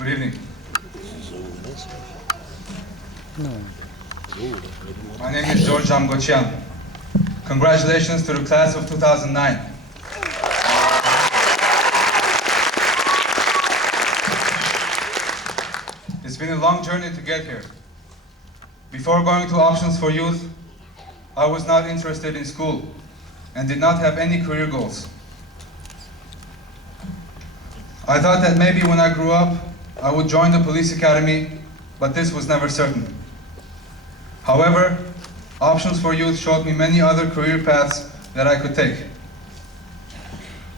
Good evening. My name is George Amgochian. Congratulations to the class of 2009. It's been a long journey to get here. Before going to Options for Youth, I was not interested in school and did not have any career goals. I thought that maybe when I grew up, I would join the police academy, but this was never certain. However, Options for Youth showed me many other career paths that I could take.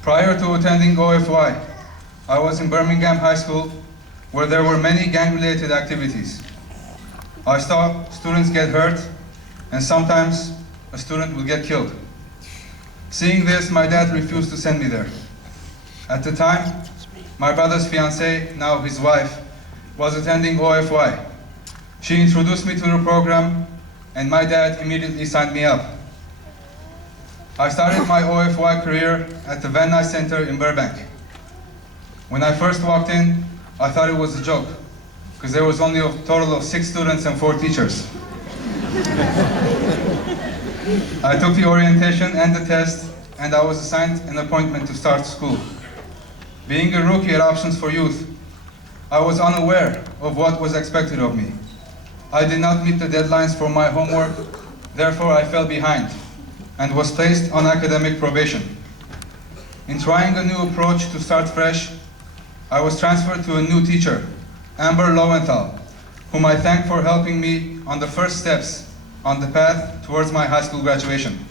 Prior to attending OFY, I was in Birmingham High School, where there were many gang-related activities. I saw students get hurt, and sometimes a student would get killed. Seeing this, my dad refused to send me there. At the time, my brother's fiancée, now his wife, was attending OFY. She introduced me to the program, and my dad immediately signed me up. I started my OFY career at the Van Nuys Center in Burbank. When I first walked in, I thought it was a joke, because there was only a total of 6 students and 4 teachers. I took the orientation and the test, and I was assigned an appointment to start school. Being a rookie at Options for Youth, I was unaware of what was expected of me. I did not meet the deadlines for my homework, therefore I fell behind and was placed on academic probation. In trying a new approach to start fresh, I was transferred to a new teacher, Amber Lowenthal, whom I thank for helping me on the first steps on the path towards my high school graduation.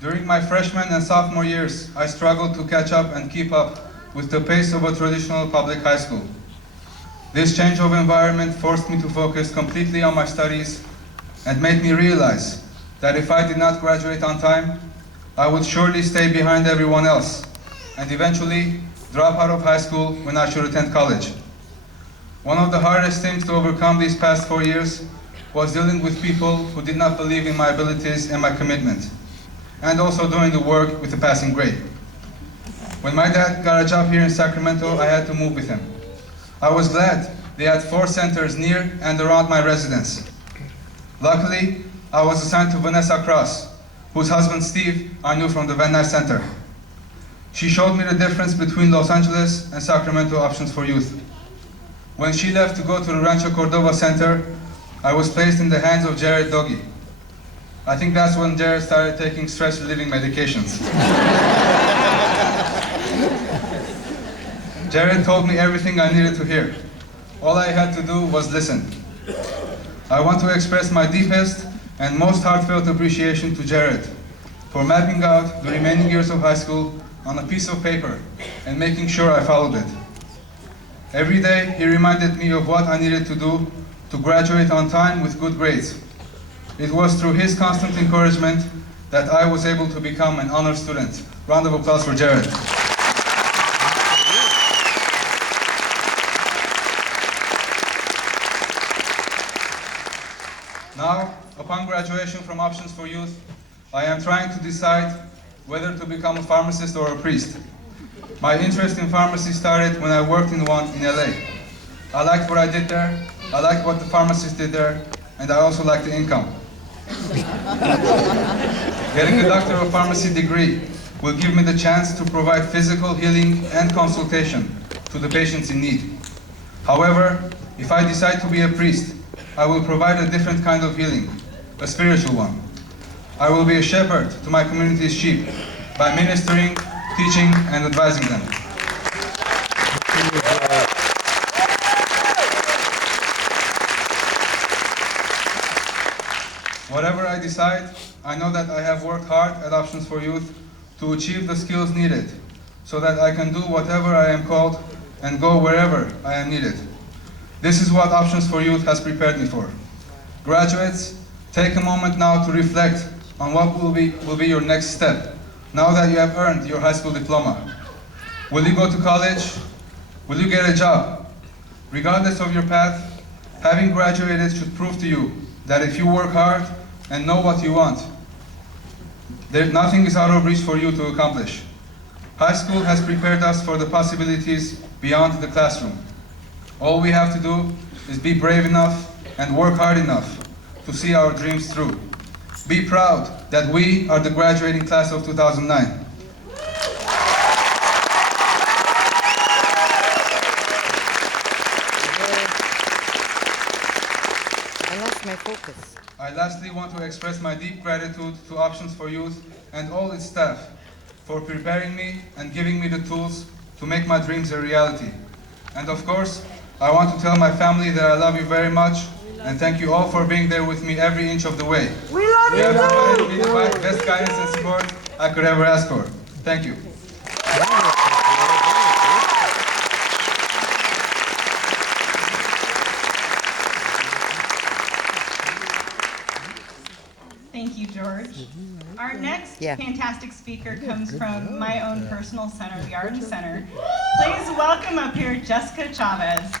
During my freshman and sophomore years, I struggled to catch up and keep up with the pace of a traditional public high school. This change of environment forced me to focus completely on my studies and made me realize that if I did not graduate on time, I would surely stay behind everyone else and eventually drop out of high school when I should attend college. One of the hardest things to overcome these past 4 years was dealing with people who did not believe in my abilities and my commitment, and also doing the work with a passing grade. When my dad got a job here in Sacramento, I had to move with him. I was glad they had 4 centers near and around my residence. Luckily, I was assigned to Vanessa Cross, whose husband Steve I knew from the Van Nuys Center. She showed me the difference between Los Angeles and Sacramento Options for Youth. When she left to go to the Rancho Cordova Center, I was placed in the hands of Jared Doggy. I think that's when Jared started taking stress-relieving medications. Jared told me everything I needed to hear. All I had to do was listen. I want to express my deepest and most heartfelt appreciation to Jared for mapping out the remaining years of high school on a piece of paper and making sure I followed it. Every day, he reminded me of what I needed to do to graduate on time with good grades. It was through his constant encouragement that I was able to become an honor student. Round of applause for Jared. Now, upon graduation from Options for Youth, I am trying to decide whether to become a pharmacist or a priest. My interest in pharmacy started when I worked in one in LA. I liked what I did there, I liked what the pharmacist did there, and I also liked the income. Getting a Doctor of Pharmacy degree will give me the chance to provide physical healing and consultation to the patients in need. However, if I decide to be a priest, I will provide a different kind of healing, a spiritual one. I will be a shepherd to my community's sheep by ministering, teaching, and advising them. Whatever I decide, I know that I have worked hard at Options for Youth to achieve the skills needed so that I can do whatever I am called and go wherever I am needed. This is what Options for Youth has prepared me for. Graduates, take a moment now to reflect on what will be your next step now that you have earned your high school diploma. Will you go to college? Will you get a job? Regardless of your path, having graduated should prove to you that if you work hard and know what you want, Nothing is out of reach for you to accomplish. High school has prepared us for the possibilities beyond the classroom. All we have to do is be brave enough and work hard enough to see our dreams through. Be proud that we are the graduating class of 2009. I lost my focus. I lastly want to express my deep gratitude to Options for Youth and all its staff for preparing me and giving me the tools to make my dreams a reality. And of course, I want to tell my family that I love you very much and thank you all for being there with me every inch of the way. We love you! You have provided me the best guidance and support I could ever ask for. Thank you. Thank you, George. Our next Yeah. fantastic speaker comes from my own personal center, the Arden Center. Please welcome up here Jessica Chavez.